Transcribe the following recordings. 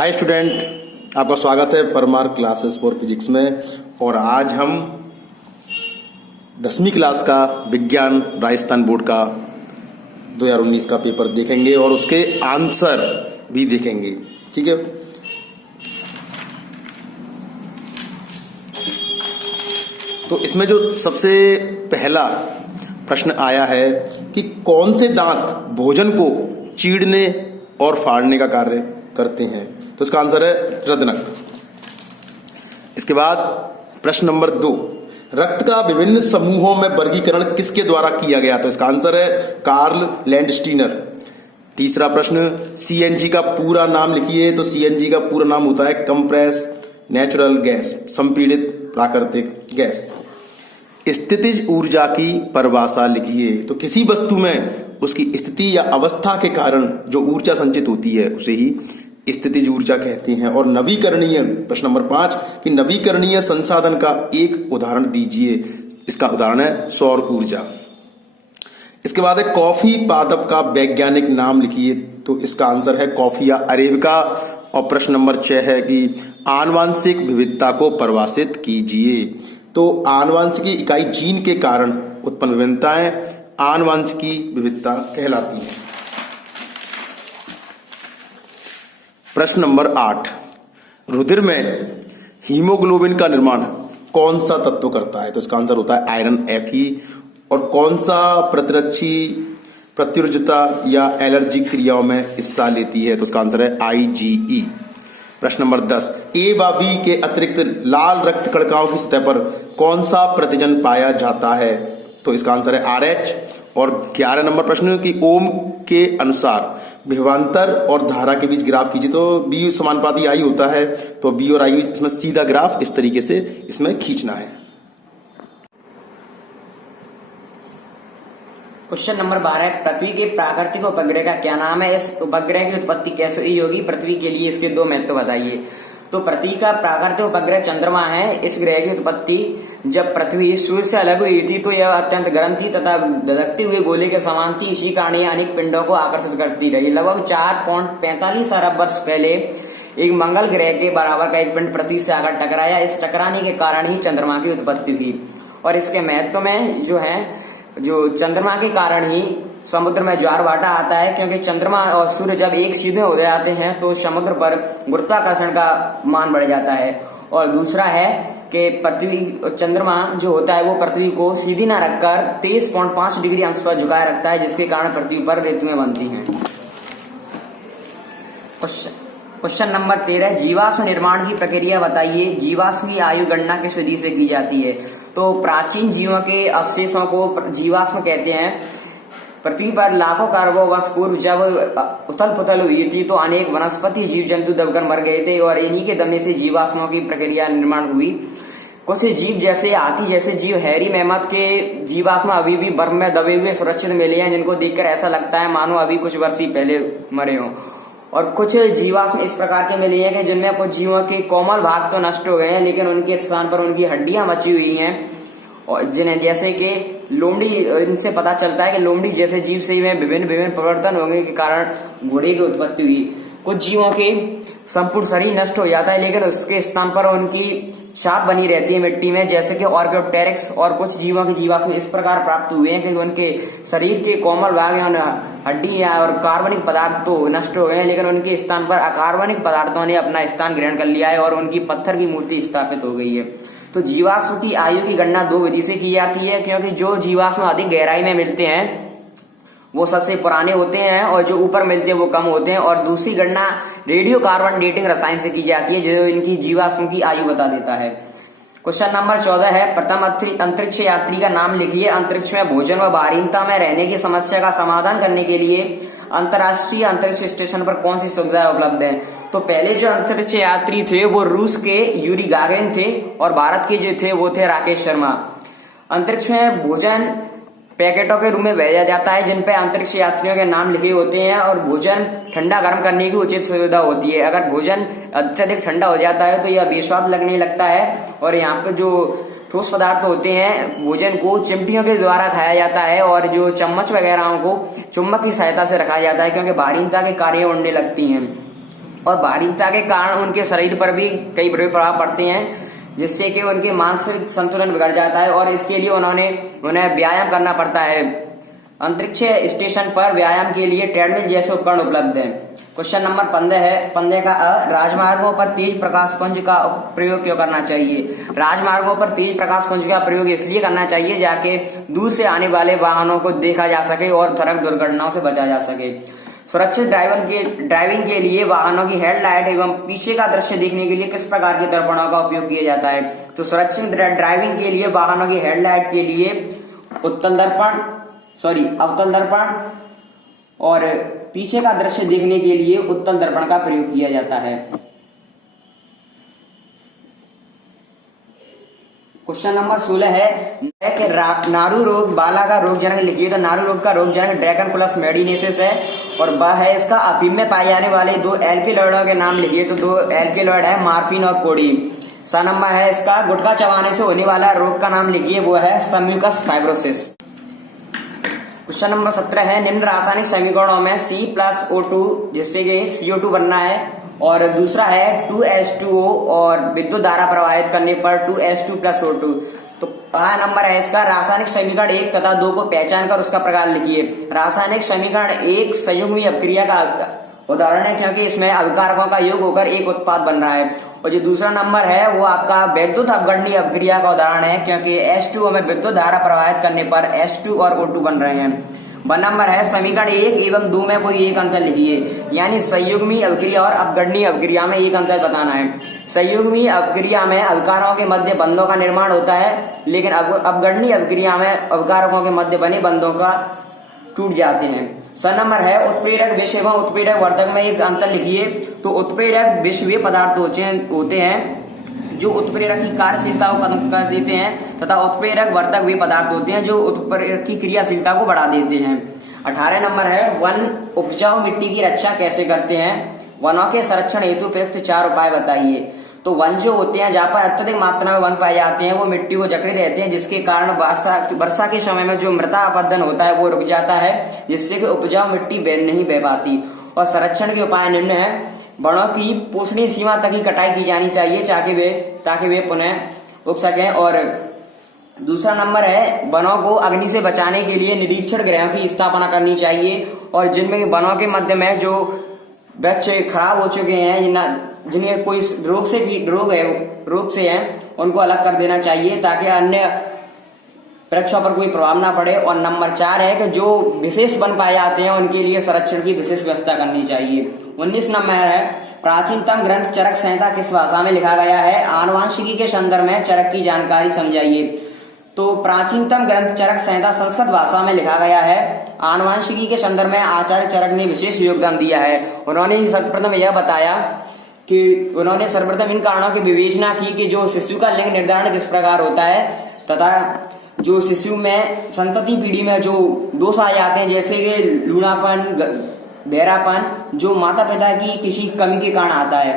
Hi student, आपका स्वागत है परमार क्लासेस फॉर फिजिक्स में। और आज हम 10वीं क्लास का विज्ञान राजस्थान बोर्ड का 2019 का पेपर देखेंगे और उसके आंसर भी देखेंगे। ठीक है, तो इसमें जो सबसे पहला प्रश्न आया है कि कौन से दांत भोजन को चीरने और फाड़ने का कार्य करते हैं, तो इसका आंसर है रदनक। इसके बाद प्रश्न नंबर 2, रक्त का विभिन्न समूहों में वर्गीकरण किसके द्वारा किया गया, तो इसका आंसर है कार्ल लैंडस्टीनर। तीसरा प्रश्न, सीएनजी का पूरा नाम लिखिए, तो सीएनजी का पूरा नाम होता है कंप्रेस नेचुरल गैस, संपीड़ित प्राकृतिक गैस। स्थितिज ऊर्जा की परिभाषा लिखिए, तो किसी वस्तु में उसकी स्थिति या अवस्था के कारण जो ऊर्जा संचित होती है उसे ही स्थितिज ऊर्जा कहते हैं। और नवीकरणीय, प्रश्न नंबर 5, कि नवीकरणीय संसाधन का एक उदाहरण दीजिए, इसका उदाहरण है सौर ऊर्जा। इसके बाद है कॉफी पादप का वैज्ञानिक नाम लिखिए, तो इसका आंसर है कॉफिया अरेबिका। और प्रश्न नंबर 6 है कि आनुवांशिक विविधता को परिभाषित कीजिए, तो आनुवांशिकी इकाई जीन के कारण उत्पन्न विभिन्नताएं आनुवांशिकी विविधता कहलाती है। प्रश्न नंबर 8, रुधिर में हीमोग्लोबिन का निर्माण कौन सा तत्व करता है, तो इसका आंसर होता है आयरन Fe। और कौन सा प्रतिरक्षी प्रत्युर्जता या एलर्जी क्रियाओं में हिस्सा लेती है, तो इसका आंसर है IgE। प्रश्न नंबर 10, ए व बी के अतिरिक्त लाल रक्त कणिकाओं की सतह पर कौन सा प्रतिजन पाया जाता है, तो इसका आंसर है RH। और 11 नंबर प्रश्न कि ओम के अनुसार विभवांतर और धारा के बीच ग्राफ कीजिए, तो बी समानुपाती आई होता है, तो बी और आई इसमें सीधा ग्राफ इस तरीके से इसमें खींचना है। क्वेश्चन नंबर 12, पृथ्वी के प्राकृतिक उपग्रह का क्या नाम है, इस उपग्रह की उत्पत्ति कैसे हुई होगी, पृथ्वी के लिए इसके 2 महत्व बताइए। तो पृथ्वी का प्राकृतिक उपग्रह चंद्रमा है। इस ग्रह की उत्पत्ति जब पृथ्वी सूर्य से अलग हुई थी तो यह अत्यंत गर्म थी तथा धधकते हुए गोले के समान थी। इसी कारण यह अनेक पिंडों को आकर्षित करती रही। लगभग 4.45 अरब वर्ष पहले एक मंगल ग्रह के बराबर का एक पिंड पृथ्वी से आकर टकराया। इस टकराने के कारण ही चंद्रमा की उत्पत्ति हुई। और इसके महत्व में जो चंद्रमा के कारण ही समुद्र में ज्वार भाटा आता है, क्योंकि चंद्रमा और सूर्य जब एक सीधे हो जाते हैं तो समुद्र पर गुरुत्वाकर्षण का मान बढ़ जाता है। और दूसरा है कि पृथ्वी चंद्रमा जो होता है वो पृथ्वी को सीधी न रखकर 23.5 डिग्री अंश पर झुकाए रखता है, जिसके कारण पृथ्वी पर ऋतुएं बनती हैं। क्वेश्चन नंबर 13, जीवाश्म निर्माण की प्रक्रिया बताइए। जीवाश्म की आयु गणना किस विधि से की जाती है, तो प्राचीन जीवों के अवशेषों को जीवाश्म कहते हैं। पृथ्वी पर लाखों खरबों वर्ष पूर्व जब उथल पुथल हुई थी तो अनेक वनस्पति जीव जंतु दबकर मर गए थे और इन्हीं के दमे से जीवाश्मों की प्रक्रिया निर्माण हुई। कुछ जीव जैसे हाथी जैसे जीव हैरी मेमथ के जीवाश्म अभी भी बर्फ में दबे हुए सुरक्षित मिले हैं, जिनको देखकर ऐसा लगता है मानो अभी कुछ वर्ष ही पहले मरे हों। और कुछ जीवाश्म इस प्रकार के मिले हैं कि जिनमें कुछ जीवों के कोमल भाग तो नष्ट हो गए हैं, लेकिन उनके स्थान पर उनकी हड्डियां बची हुई हैं। और जिन्हें जैसे कि लोमड़ी, इनसे पता चलता है कि लोमड़ी जैसे जीव से में विभिन्न परिवर्तन होने के कारण घोड़े की उत्पत्ति हुई। कुछ जीवों के संपूर्ण शरीर नष्ट हो जाता है, लेकिन उसके स्थान पर उनकी छाप बनी रहती है मिट्टी में, जैसे कि ऑर्कियोप्टेरिक्स। और कुछ जीवों के जीवाश्म इस प्रकार प्राप्त हुए हैं कि उनके शरीर के कोमल भाग हड्डी और कार्बनिक पदार्थ तो नष्ट हो गए हैं, लेकिन उनके स्थान पर अकार्बनिक पदार्थों ने अपना स्थान ग्रहण कर लिया है और उनकी पत्थर की मूर्ति स्थापित हो गई है। तो जीवाश्म की आयु की गणना 2 विधि से की जाती है, क्योंकि जो जीवाश्म अधिक गहराई में मिलते हैं वो सबसे पुराने होते हैं और जो ऊपर मिलते हैं वो कम होते हैं। और दूसरी गणना रेडियो कार्बन डेटिंग रसायन से की जाती है, जो इनकी जीवाश्म की आयु बता देता है। क्वेश्चन नंबर 14 है, प्रथम अंतरिक्ष यात्री का नाम लिखिए। अंतरिक्ष में भोजन व बारीनता में रहने की समस्या का समाधान करने के लिए अंतर्राष्ट्रीय अंतरिक्ष स्टेशन पर कौन सी सुविधाएं उपलब्ध है, तो पहले जो अंतरिक्ष यात्री थे वो रूस के यूरी गागरिन थे और भारत के जो थे वो थे राकेश शर्मा। अंतरिक्ष में भोजन पैकेटों के रूप में भेजा जाता है, जिन पे अंतरिक्ष यात्रियों के नाम लिखे होते हैं और भोजन ठंडा गर्म करने की उचित सुविधा होती है। अगर भोजन अत्यधिक ठंडा हो जाता है तो यह बेस्वाद लगने लगता है। और यहाँ पे जो ठोस पदार्थ होते हैं भोजन को चिमटियों के द्वारा खाया जाता है और जो चम्मच वगैरह को चुम्बक की सहायता से रखा जाता है, क्योंकि बारीनता के कार्य उड़ने लगती हैं। और भारीता के कारण उनके शरीर पर भी कई बुरे प्रभाव पड़ते हैं, जिससे कि उनके मानसिक संतुलन बिगड़ जाता है और इसके लिए उन्हें व्यायाम करना पड़ता है। अंतरिक्ष स्टेशन पर व्यायाम के लिए ट्रेडमिल जैसे उपकरण उपलब्ध हैं। क्वेश्चन नंबर 15 का राजमार्गों पर तेज प्रकाश पुंज का प्रयोग क्यों करना चाहिए? राजमार्गों पर तेज प्रकाश पुंज का प्रयोग इसलिए करना चाहिए जाके दूर से आने वाले वाहनों को देखा जा सके और सड़क दुर्घटनाओं से बचा जा सके। सुरक्षित ड्राइविंग के लिए वाहनों की हेडलाइट एवं पीछे का दृश्य देखने के लिए किस प्रकार के दर्पणों का उपयोग किया जाता है? तो सुरक्षित ड्राइविंग के लिए वाहनों की हेडलाइट के लिए अवतल दर्पण और पीछे का दृश्य देखने के लिए उत्तल दर्पण का प्रयोग किया जाता है। क्वेश्चन नंबर 16 है नारू रोग बाला का रोगजनक लिखिए। तो नारू रोग का रोगजनक ड्रैगनकुलस मेडिनेसिस है और वह है इसका अफीम में पाए जाने वाले 2 एल्केलॉइडों के नाम लिखिए। तो 2 एल्केलॉइड है मार्फिन और कोडीन। सा नंबर है इसका गुटखा चबाने से होने वाला रोग का नाम लिखिए, वो है सम्यूकस फाइब्रोसिस। क्वेश्चन नंबर 17 है निम्न रासायनिक समीकरणों में C+O2 जिससे कि CO2 बनना है और दूसरा है 2H2O और विद्युत धारा प्रवाहित करने पर 2H2+O2। तो पहला नंबर है इसका रासायनिक समीकरण 1 तथा 2 को पहचान कर उसका प्रकार लिखिए। रासायनिक समीकरण 1 संयुग्मी अपक्रिया का उदाहरण है क्योंकि इसमें अभिकारकों का योग होकर एक उत्पाद बन रहा है। और जो दूसरा नंबर है वो आपका वैद्युत अपघटनीय अपक्रिया का उदाहरण है क्योंकि H2O में विद्युत धारा प्रवाहित करने पर H2 और O2 बन रहे हैं। 1 नंबर है समीकरण 1 एवं 2 में कोई एक अंतर लिखिए, यानी संयुग्मी अपक्रिया और अपघटनीय अपक्रिया में एक अंतर बताना है। संयुग्मी अपक्रिया में अभिकारकों के मध्य बंधों का निर्माण होता है, लेकिन अपघटनीय अपक्रिया में अभिकारकों के मध्य बने बंधों का टूट जाते हैं। 7 नंबर है उत्प्रेरक विष एवं उत्प्रेरक वर्धक में एक अंतर लिखिए। तो उत्प्रेरक विष वे पदार्थ होते हैं जो उत्प्रेरक की कार्यशीलता को कम कर देते हैं तथा उत्प्रेरक वर्धक वे पदार्थ होते हैं जो उत्प्रेरक की क्रियाशीलता को बढ़ा देते हैं। 18 नंबर है वन उपजाऊ मिट्टी की रक्षा कैसे करते हैं? वनों के संरक्षण हेतु प्रयुक्त 4 उपाय बताइए। तो वन जो होते हैं जहाँ पर अत्यधिक मात्रा में वन पाए जाते हैं वो मिट्टी को जकड़े रहते हैं, जिसके कारण वर्षा के समय में जो मृदा अपरदन होता है वो रुक जाता है, जिससे कि उपजाऊ मिट्टी नहीं बह पाती। और संरक्षण के उपाय निम्न है। वनों की पोषणीय सीमा तक ही कटाई की जानी चाहिए ताकि वे पुनः उग सकें। और दूसरा नंबर है वनों को अग्नि से बचाने के लिए निरीक्षण गृहों की स्थापना करनी चाहिए और जिनमें वनों के मध्य में जो वृक्ष खराब हो चुके हैं जिन्हें कोई रोग से है उनको अलग कर देना चाहिए ताकि अन्य वृक्षों पर कोई प्रभाव ना पड़े। और नंबर 4 है कि जो विशेष वन पाए जाते हैं उनके लिए संरक्षण की विशेष व्यवस्था करनी चाहिए। 19 नंबर है प्राचीनतम ग्रंथ चरक संहिता किस भाषा में लिखा गया है? आनुवांशिकी के संदर्भ में चरक की जानकारी समझाइए। तो प्राचीनतम ग्रंथ चरक संहिता संस्कृत भाषा में लिखा गया है। आनुवांशिकी के संदर्भ में आचार्य चरक ने विशेष योगदान दिया है। उन्होंने सर्वप्रथम यह बताया कि उन्होंने सर्वप्रथम इन कारणों की विवेचना की कि जो शिशु का लिंग निर्धारण किस प्रकार होता है तथा जो शिशु में संतति पीढ़ी में जो दोष आ जाते हैं जैसे कि लूनापन, बहरापन, जो माता पिता की किसी कमी के कारण आता है।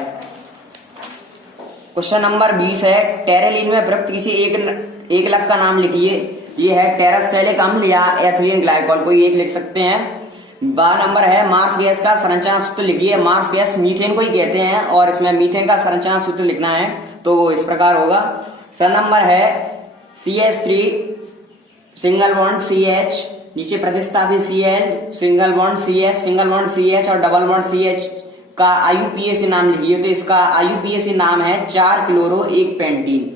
क्वेश्चन नंबर 20 है टेरेलिन में प्रयुक्त किसी एक लक का नाम लिखिए। ये है टेरेस्टेलिक अम्ल या एथिलीन ग्लाइकोल, कोई एक लिख सकते हैं। 12 नंबर है मार्स गैस का संरचना सूत्र लिखिए। मार्स गैस मीथेन को ही कहते हैं और इसमें मीथेन का संरचना सूत्र लिखना है तो वो इस प्रकार होगा। 6 नंबर है CH3 सिंगल बॉन्ड CH, नीचे प्रतिस्थापित Cl single bond CH, single bond CH और डबल बॉन्ड CH का IUPAC नाम लिखिए। तो इसका IUPAC नाम है 4 क्लोरो 1 पेंटीन।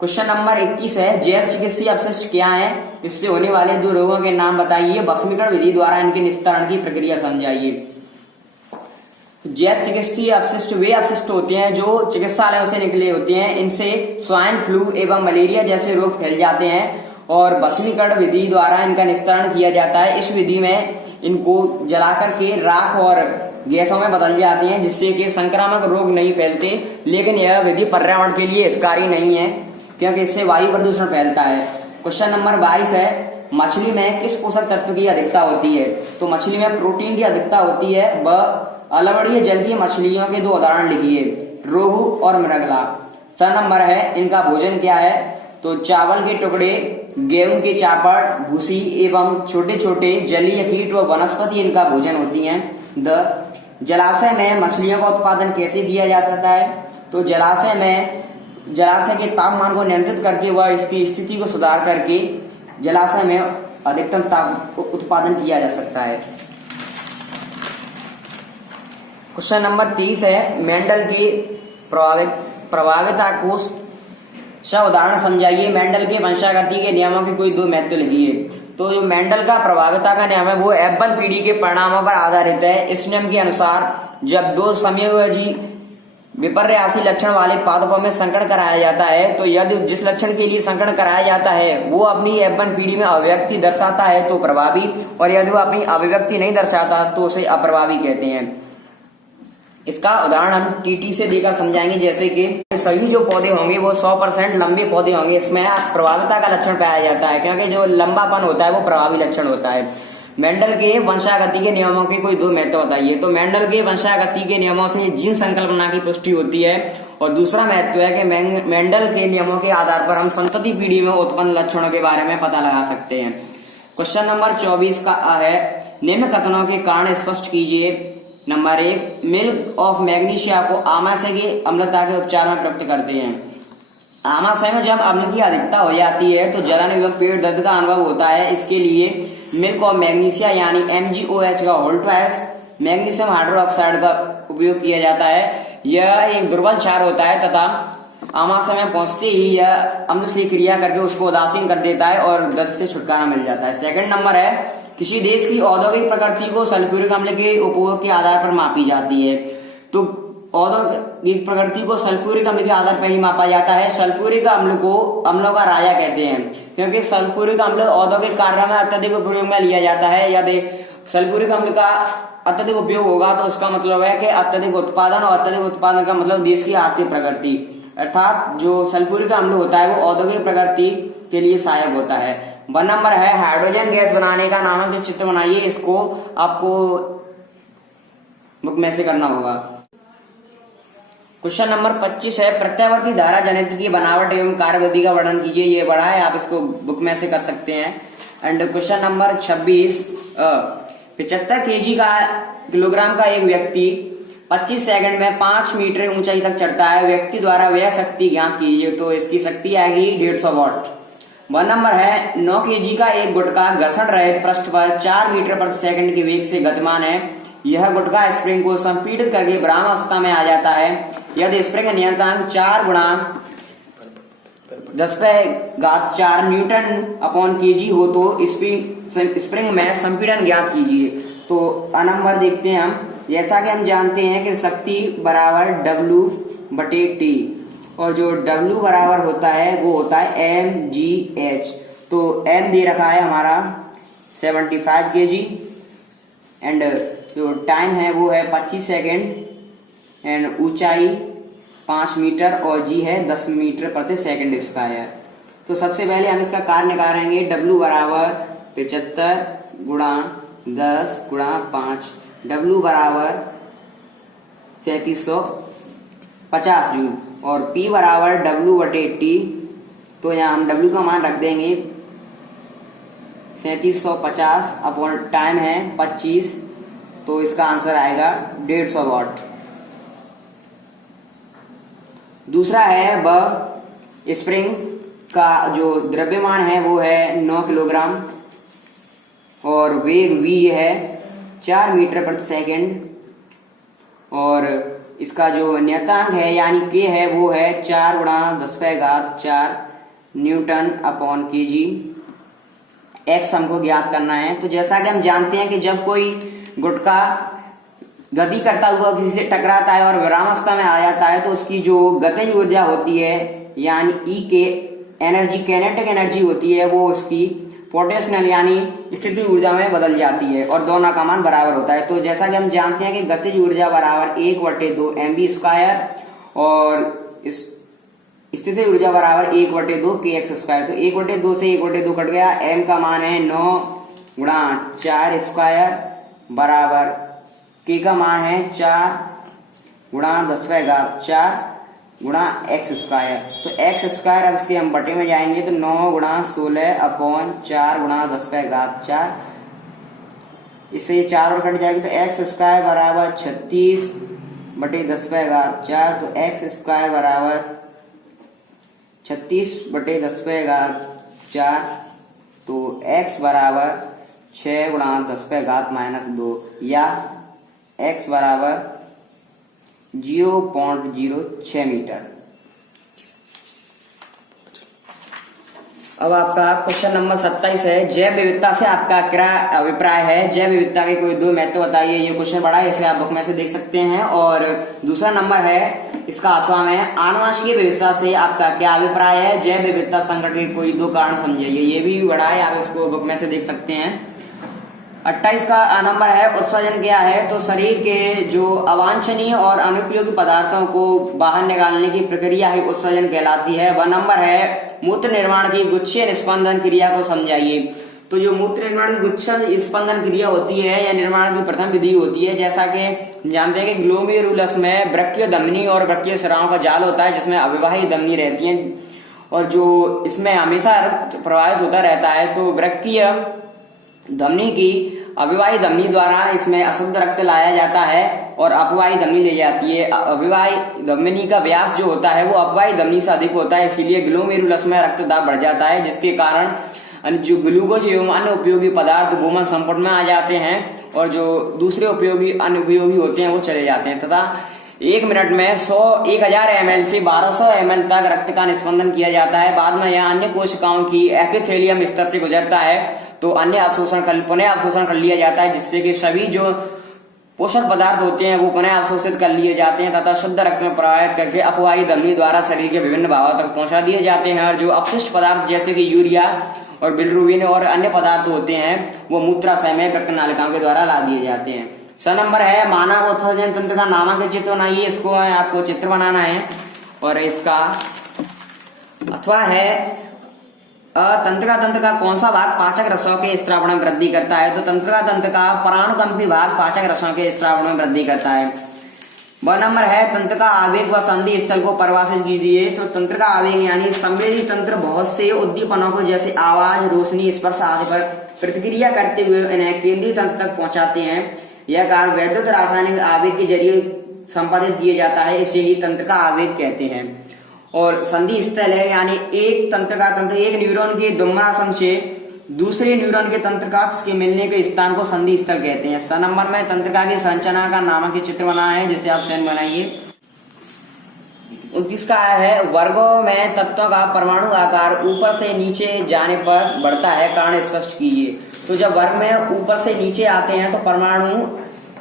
क्वेश्चन नंबर 21 है जैव चिकित्सीय अपशिष्ट क्या है? इससे होने वाले 2 रोगों के नाम बताइए। भस्मीकरण विधि द्वारा इनके निस्तारण की प्रक्रिया समझाइए। जैव चिकित्सीय अपशिष्ट वे अपशिष्ट होते हैं जो चिकित्सालयों से निकले होते हैं। इनसे स्वाइन फ्लू एवं मलेरिया जैसे रोग फैल जाते हैं और भस्मीकरण विधि द्वारा इनका निस्तारण किया जाता है। इस विधि में इनको जलाकर के राख और गैसों में बदल जाते हैं जिससे कि संक्रामक रोग नहीं फैलते, लेकिन यह विधि पर्यावरण के लिए हितकारी नहीं है क्योंकि इससे वायु प्रदूषण फैलता है। क्वेश्चन नंबर 22 है मछली में किस पोषक तत्व की अधिकता होती है? तो मछली में प्रोटीन की अधिकता होती है। अलवड़ीय जल की मछलियों के 2 उदाहरण लिखिए, रोहू और मृगला। 6 नंबर है इनका भोजन क्या है? तो चावल के टुकड़े, गेहूं के चापड़, भूसी एवं छोटे छोटे जलीय कीट व वनस्पति इनका भोजन होती हैं। जलाशय में मछलियों का उत्पादन कैसे किया जा सकता है? तो जलाशय के तापमान को नियंत्रित करके व इसकी स्थिति को सुधार करके जलाशय में अधिकतम ताप उत्पादन किया जा सकता है। क्वेश्चन नंबर 30 है, मेंडल की प्रभाविता को उदाहरण समझाइए। मेंडल के वंशागति के नियमों के कोई दो महत्व लिखिए। तो जो मेंडल का प्रभाविता का नियम है वो F1 पीढ़ी के परिणामों पर आधारित है। इस नियम के अनुसार जब दो समयोजी विपर्यासी लक्षण वाले पादपों में संकरण कराया जाता है तो यदि जिस लक्षण के लिए संकरण कराया जाता है वो अपनी F1 पीढ़ी में अभिव्यक्ति दर्शाता है तो प्रभावी, और यदि वो अपनी अभिव्यक्ति नहीं दर्शाता तो उसे अप्रभावी कहते हैं। इसका उदाहरण हम TT से देकर समझाएंगे। जैसे कि सभी जो पौधे होंगे वो 100% लंबे पौधे होंगे, इसमें प्रभाविता का लक्षण पाया जाता है क्योंकि जो लंबापन होता है वो प्रभावी लक्षण होता है। मेंडल के वंशागति के नियमों के कोई दो महत्व बताइए। तो मेंडल के वंशागति के नियमों से जीन संकल्पना की पुष्टि होती है, और दूसरा महत्व है कि मेंडल के नियमों के आधार पर हम संतति पीढ़ी में उत्पन्न लक्षणों के बारे में पता लगा सकते हैं। क्वेश्चन नंबर 24 का है, निम्न कथनों के कारण स्पष्ट कीजिए। नंबर 1, मिल्क ऑफ मैग्नीशिया को आमाशय की अम्लता के उपचार में प्रयुक्त करते हैं। आमाशय में जब अम्ल की अधिकता हो जाती है तो जलन एवं पेट दर्द का अनुभव होता है। इसके लिए मिल्क ऑफ मैग्नीशिया यानी MgOH का होल ट्वाइस मैग्नीशियम हाइड्रोक्साइड का उपयोग किया जाता है। यह एक दुर्बल क्षार होता है तथा आमाशय में पहुंचते ही यह अम्ल से क्रिया करके उसको उदासीन कर देता है और दर्द से छुटकारा मिल जाता है। सेकंड नंबर है, किसी देश की औद्योगिक प्रकृति को सल्फ्यूरिक अम्ल के उपयोग के आधार पर मापी जाती है। तो औद्योगिक प्रकृति को सल्फ्यूरिक अम्ल के आधार पर ही मापा जाता है। सल्फ्यूरिक अम्ल को अम्लों का राजा कहते हैं क्योंकि सल्फ्यूरिक अम्ल औद्योगिक कार्य में अत्यधिक उपयोग में लिया जाता है। यदि सल्फ्यूरिक अम्ल का अत्यधिक उपयोग होगा तो इसका मतलब है कि अत्यधिक उत्पादन, और अत्यधिक उत्पादन का मतलब देश की आर्थिक प्रगति, अर्थात जो सल्फ्यूरिक अम्ल होता है वो औद्योगिक प्रगति के लिए सहायक होता है। 1 नंबर है, हाइड्रोजन गैस बनाने का नामांकित चित्र बनाइए। इसको आपको बुक में से करना होगा। क्वेश्चन नंबर 25 है, प्रत्यावर्ती धारा जनित्र की बनावट एवं कार्यविधि का वर्णन कीजिए। ये बड़ा है, आप इसको बुक में से कर सकते हैं। एंड क्वेश्चन नंबर 26, 75 किलोग्राम का एक व्यक्ति 25 सेकंड में 5 मीटर ऊंचाई तक चढ़ता है। व्यक्ति द्वारा वह शक्ति ज्ञात कीजिए। तो इसकी शक्ति आएगी 150 वाट। 1 नंबर है, 9 kg का एक गुटका घर्षण रहित पृष्ठ पर 4 मीटर प्रति सेकंड के वेग से गतिमान है। यह गुटका स्प्रिंग को संपीड़ित करके विरामावस्था में आ जाता है। यदि स्प्रिंग नियंत्रक 4 गुणा 10⁴ न्यूटन अपॉन kg हो तो स्प्रिंग में संपीड़न ज्ञात कीजिए। तो अ नंबर देखते हैं हम। जैसा कि हम जानते हैं कि शक्ति बराबर W/T, और जो W बराबर होता है वो होता है mgh। तो m दे रखा है हमारा 75 kg, एंड जो टाइम है वो है 25 सेकेंड, एंड ऊंचाई 5 मीटर, और g है 10 मीटर प्रति सेकंड स्क्वायर। तो सबसे पहले हम इसका कार्य निकालेंगे। W बराबर 75 गुणा 10 गुणा 5, W बराबर 3750 जूल, और P बराबर W/T। तो यहाँ हम W का मान रख देंगे 3750 अपॉन टाइम है 25, तो इसका आंसर आएगा 150 वाट। दूसरा है, वह स्प्रिंग का जो द्रव्यमान है वो है 9 किलोग्राम, और वेग v है 4 मीटर प्रति सेकंड, और इसका जो नियतांक है यानी k है वो है 4 गुणा 10⁴ न्यूटन अपॉन kg। x हमको ज्ञात करना है। तो जैसा कि हम जानते हैं कि जब कोई गुटका गति करता हुआ किसी से टकराता है और विरामावस्था में आ जाता है तो उसकी जो गतिज ऊर्जा होती है यानी E के एनर्जी, कैनेटिक एनर्जी होती है, वो उसकी पोटेंशियल यानी स्थिति ऊर्जा में बदल जाती है, और दोनों का मान बराबर होता है। तो जैसा कि हम जानते हैं कि गतिज ऊर्जा बराबर 1/2 mv², और इस स्थिति ऊर्जा बराबर 1/2 kx²। तो 1/2 से 1/2 कट गया। m का मान है 9 गुणा 4² बराबर k का मान है 4 गुणा 10⁴ गुणा x²। तो x², अब इसके हम बटे में जाएंगे तो 9 गुणा 16 अपॉन 4 गुणा 10⁴ इससे 4 और कट जाएगी तो एक्स स्क्वायर बराबर 36/10⁴। तो एक्स स्क्वायर बराबर 36/10⁴। तो x बराबर 6 × 10⁻⁻2 या x बराबर 0.06 मीटर। अब आपका क्वेश्चन नंबर 27 है, जैव विविधता से आपका क्या अभिप्राय है? जैव विविधता के कोई 2 महत्व बताइए। ये क्वेश्चन बड़ा है, इसे आप बुक में से देख सकते हैं। और दूसरा नंबर है इसका अथवा में आनुवंशिक विविधता से आपका क्या अभिप्राय है? जैव विविधता संकट के कोई 2 कारण समझाइए। ये भी बड़ा है, आप इसको बुक में से देख सकते हैं। 28 का नंबर है, उत्सर्जन क्या है? तो शरीर के जो अवांछनीय और अनुपयोगी पदार्थों को बाहर निकालने की प्रक्रिया ही उत्सर्जन कहलाती है। वह नंबर है, मूत्र निर्माण की गुच्छीय निस्पंदन क्रिया को समझाइए। तो जो मूत्र निर्माण की गुच्छीय निस्पंदन क्रिया होती है या निर्माण की प्रथम विधि होती है, जैसा कि जानते हैं कि ग्लोमेरुलस में वृक्कीय धमनी और वृक्कीय स्राव का जाल होता है, जिसमें अविवाही धमनी रहती है और जो इसमें हमेशा रक्त प्रवाहित होता रहता है। तो वृक्कीय धमनी की अविवाही धमनी द्वारा इसमें अशुद्ध रक्त लाया जाता है और अपवाही धमनी ले जाती है। अविवाही धमनी का व्यास जो होता है वो अपवाही धमनी से अधिक होता है, इसीलिए ग्लोमेरुलस में रक्त दाब बढ़ जाता है, जिसके कारण जो ग्लूकोज एवं अन्य उपयोगी पदार्थ भूमन संपुट में आ जाते हैं और जो दूसरे उपयोगी अन्य उपयोगी होते हैं वो चले जाते हैं तथा 1 मिनट में 1000 ml से 1200 ml तक रक्त का निस्पंदन किया जाता है। बाद में यह अन्य कोशिकाओं की एपिथेलियम स्तर से गुजरता है तो अन्य पुनः अवशोषण कर लिया जाता है, जिससे कि सभी जो पोषक पदार्थ होते हैं वो पुनः अवशोषित कर लिए जाते हैं तथा शुद्ध रक्त में प्रवाहित करके अपवाही धमनी द्वारा शरीर के विभिन्न भागों तक पहुंचा दिए जाते हैं। और जो अपशिष्ट पदार्थ जैसे कि यूरिया और बिलिरुबिन और अन्य पदार्थ होते हैं वो मूत्राशय में वृक्क नालिकाओं के द्वारा ला दिए जाते हैं। 6 नंबर है, मानव उत्सर्जन तंत्र का नामांकित चित्र बनाइए। इसको आपको चित्र बनाना है और इसका अथवा है, तंत्र का कौन सा भाग पाचक रसों के स्त्रावण में वृद्धि करता है? तो तंत्र का परानुकंपी भाग पाचक रसों के स्त्रावण में वृद्धि करता है। 2 नंबर है, तंत्र का आवेग व संधि स्थल को परिभाषित कीजिए। तो तंत्र का आवेग यानी संवेदी तंत्र बहुत से उद्दीपनों को जैसे आवाज, रोशनी, स्पर्श आदि पर प्रतिक्रिया करते हुए इन्हें केंद्रीय तंत्र तक पहुंचाते हैं। यह कार्य वैद्युत रासायनिक आवेग के जरिए संपादित किया जाता है, इसे ही तंत्र का आवेग कहते हैं। और संधि स्थल है यानी एक न्यूरॉन के दुम्बरासम से दूसरे न्यूरॉन के तंत्रकाक्ष के मिलने के स्थान को संधि स्थल कहते हैं। 6 नंबर में तंत्रिका की संरचना का नामक चित्र बनाना है, जिसे आप स्वयं बनाइए। 29 का है, वर्गों में तत्वों का परमाणु आकार ऊपर से नीचे जाने पर बढ़ता है, कारण स्पष्ट कीजिए। तो जब वर्ग में ऊपर से नीचे आते हैं तो परमाणु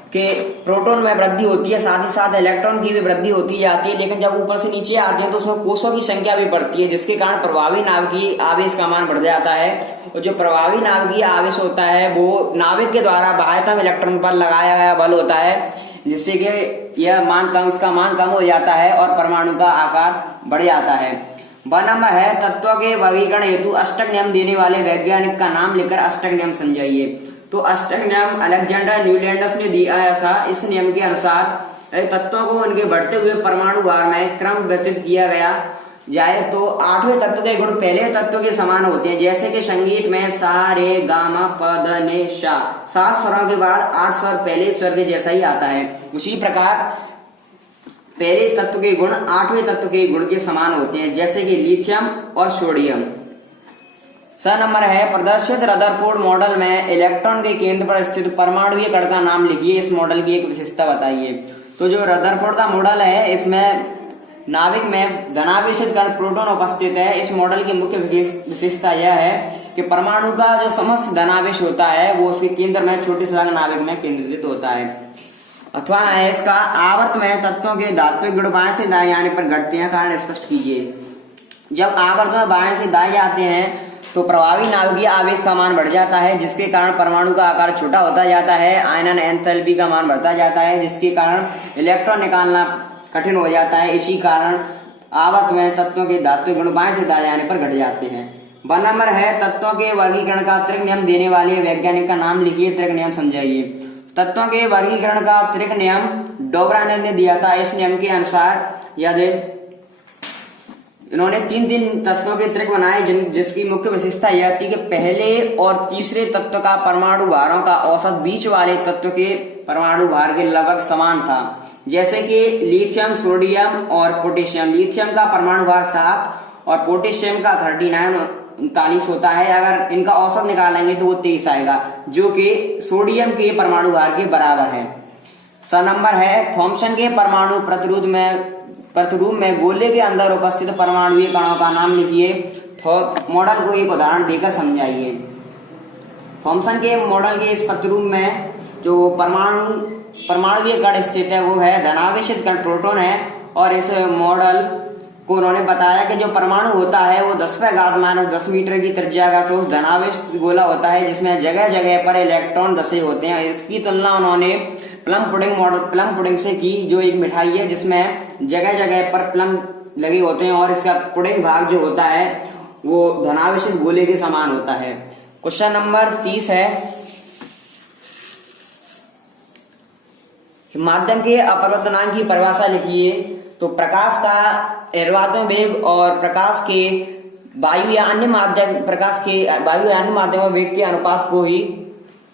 के प्रोटॉन में वृद्धि होती है, साथ ही साथ इलेक्ट्रॉन की भी वृद्धि होती जाती है। लेकिन जब ऊपर से नीचे आते हैं तो उसमें कोषों की संख्या भी बढ़ती है, जिसके कारण प्रभावी नाभिकीय आवेश का मान बढ़ जाता है। और जो प्रभावी नाभिकीय आवेश होता है वो नाभिक के द्वारा बाह्यतम इलेक्ट्रॉन पर लगाया गया बल होता है, जिससे कि इसका मान कम हो जाता है और परमाणु का आकार बढ़ जाता है। 2 नंबर है, तत्वों के वर्गीकरण हेतु अष्टक नियम देने वाले वैज्ञानिक का नाम लेकर अष्टक नियम समझाइए। तो अष्टक नियम अलेक्जेंडर न्यूलैंडस ने दिया था। इस नियम के अनुसार तत्वों को उनके बढ़ते हुए परमाणु भार में क्रम व्यतीत किया गया जाए तो 8वें तत्व के गुण पहले तत्व के समान होते हैं। जैसे कि संगीत में सा, रे, गा, मा, प, ध, ने, शा 7 स्वरों के बाद 8 स्वर पहले स्वर के जैसा ही आता है। उसी प्रकार पहले तत्व के गुण 8वें तत्व के गुण के समान होते हैं, जैसे कि लिथियम और सोडियम। 6 नंबर है, प्रदर्शित रदरफोर्ड मॉडल में इलेक्ट्रॉन के केंद्र पर स्थित परमाणुीय कण का नाम लिखिए। इस मॉडल की एक विशेषता बताइए। तो जो रदरफोर्ड का मॉडल है इसमें नाभिक में धनावेशित कण प्रोटॉन उपस्थित है। इस मॉडल की मुख्य विशेषता यह है कि परमाणु का जो समस्त धनावेश होता है वो उसके केंद्र में छोटे से नाभिक में केंद्रित होता है। अथवा है इसका, आवर्त में तत्वों के धात्विक गुण बाएं से दाएं आने पर घटते हैं, कारण स्पष्ट कीजिए। जब आवर्त में बाएं से दाएं जाते हैं तो प्रभावी नाभिकीय आवेश का मान बढ़ जाता है, जिसके कारण परमाणु का आकार छोटा होता जाता है। आयनन एंथैल्पी का मान बढ़ता जाता है, जिसके कारण इलेक्ट्रॉन निकालना कठिन हो जाता है। इसी कारण आवर्त में तत्वों के धात्विक गुण बाएं से दाएं आने पर घट जाते हैं। 2 नंबर है, तत्वों के वर्गीकरण का त्रिक नियम देने वाले वैज्ञानिक का नाम लिखिए। त्रिक नियम समझाइए। तत्वों के वर्गीकरण का त्रिक नियम डोबरानेल ने दिया था। इस नियम के अनुसार यदि इन्होंने तीन तत्वों के त्रिक बनाए जिसकी मुख्य विशेषता यह थी कि पहले और तीसरे तत्व का परमाणु भारों का औसत बीच वाले तत्व के परमाणु भार के लगभग समान था। जैसे कि लिथियम, सोडियम और पोटेशियम। लिथियम का परमाणु भार 7 और पोटेशियम का 39 होता है। अगर इनका औसत निकालेंगे तो वो 23 आएगा, जो कि सोडियम के परमाणु भार के बराबर है। नंबर है थॉम्सन के परमाणु प्रतिरूप में गोले के अंदर उपस्थित परमाणुीय कणों का नाम लिखिए। मॉडल को एक उदाहरण देकर समझाइए। थॉम्सन के मॉडल के इस प्रतिरूप में जो परमाणुीय कण स्थित है वो है धनावेशित कण प्रोटॉन है। और इस मॉडल को उन्होंने बताया कि जो परमाणु होता है वो 10⁻⁻10 मीटर की त्रिज्या का ठोस धनावेशित गोला होता है, जिसमें जगह जगह पर इलेक्ट्रॉन धसे होते हैं। इसकी तुलना उन्होंने प्लम पुडिंग से की, जो एक मिठाई है जिसमें जगह जगह पर प्लम लगे होते हैं और इसका पुडिंग भाग जो होता है वो धनावेशित गोले के समान होता है। क्वेश्चन नंबर 30 है माध्यम के अपवर्तनांक की परिभाषा लिखिए। तो प्रकाश का निर्वातन वेग और प्रकाश के वायु या अन्य माध्यम वेग के अनुपात को ही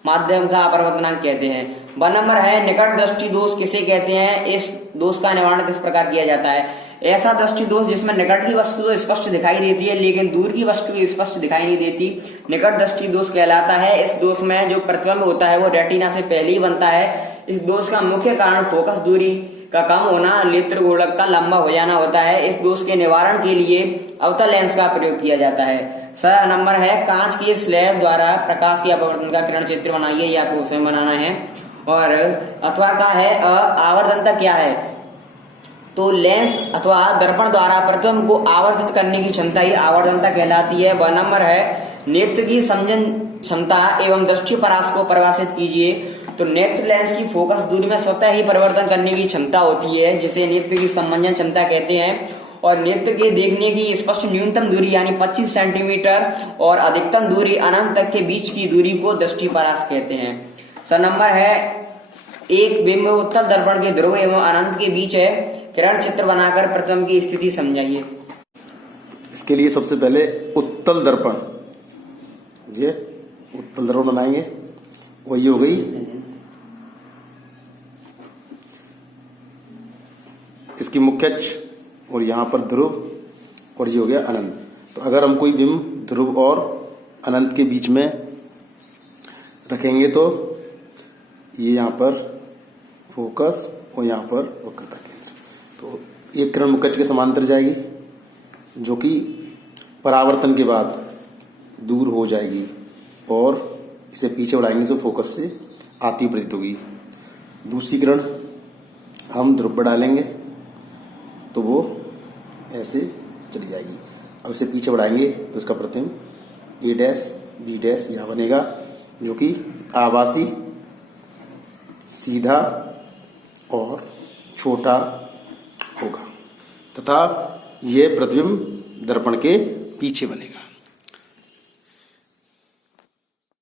माध्यम का अपवर्तनांक कहते हैं। 1 नंबर है निकट दृष्टि दोष किसे कहते हैं? इस दोष का निवारण किस प्रकार किया जाता है? ऐसा दृष्टि दोष जिसमें निकट की वस्तु तो स्पष्ट दिखाई देती है लेकिन दूर की वस्तु स्पष्ट दिखाई नहीं देती, निकट दृष्टि दोष कहलाता है। इस दोष में जो प्रतिबिंब होता है वो रेटिना से पहले ही बनता है। इस दोष का मुख्य कारण फोकस दूरी का कम होना, नेत्र गोलक का लंबा हो जाना होता है। इस दोष के निवारण के लिए अवतल लेंस का प्रयोग किया जाता है। 6 नंबर है कांच के स्लैब द्वारा प्रकाश के अपवर्तन का किरण चित्र बनाइए, या आपको स्वयं बनाना है। और अथवा का है आवर्धनता क्या है? तो लेंस अथवा दर्पण द्वारा प्रतिबिंब को आवर्धित करने की क्षमता ही आवर्धनता कहलाती है। 2 नंबर है नेत्र की समझन क्षमता एवं दृष्टि परास को परिभाषित कीजिए। तो नेत्र लेंस की फोकस दूरी में स्वतः ही परिवर्तन करने की क्षमता होती है, जिसे नेत्र की समंजन क्षमता कहते हैं। और नेत्र के देखने की स्पष्ट न्यूनतम दूरी यानी 25 सेंटीमीटर और अधिकतम दूरी अनंत तक के बीच की दूरी को दृष्टि परास कहते हैं। नंबर है एक बिंब उत्तल दर्पण के ध्रुव एवं अनंत के बीच है, किरण चित्र बनाकर प्रतिबिंब की स्थिति समझाइए। इसके लिए सबसे पहले उत्तल दर्पण बनाएंगे। वही हो गई इसकी मुख्य अक्ष और यहाँ पर ध्रुव, और ये हो गया अनंत। तो अगर हम कोई बिंब ध्रुव और अनंत के बीच में रखेंगे तो ये यहाँ पर फोकस और यहाँ पर वक्रता केंद्र, तो एक किरण मुख्य अक्ष के समांतर जाएगी जो कि परावर्तन के बाद दूर हो जाएगी और इसे पीछे बढ़ाएंगे तो फोकस से आती प्रतीत होगी। दूसरी किरण हम ध्रुव पर डालेंगे तो वो ऐसे चली जाएगी। अब इसे पीछे बढ़ाएंगे तो इसका प्रतिबिंब A डैश B डैश यहाँ बनेगा, जो कि आभासी, सीधा और छोटा होगा तथा यह प्रतिबिंब दर्पण के पीछे बनेगा।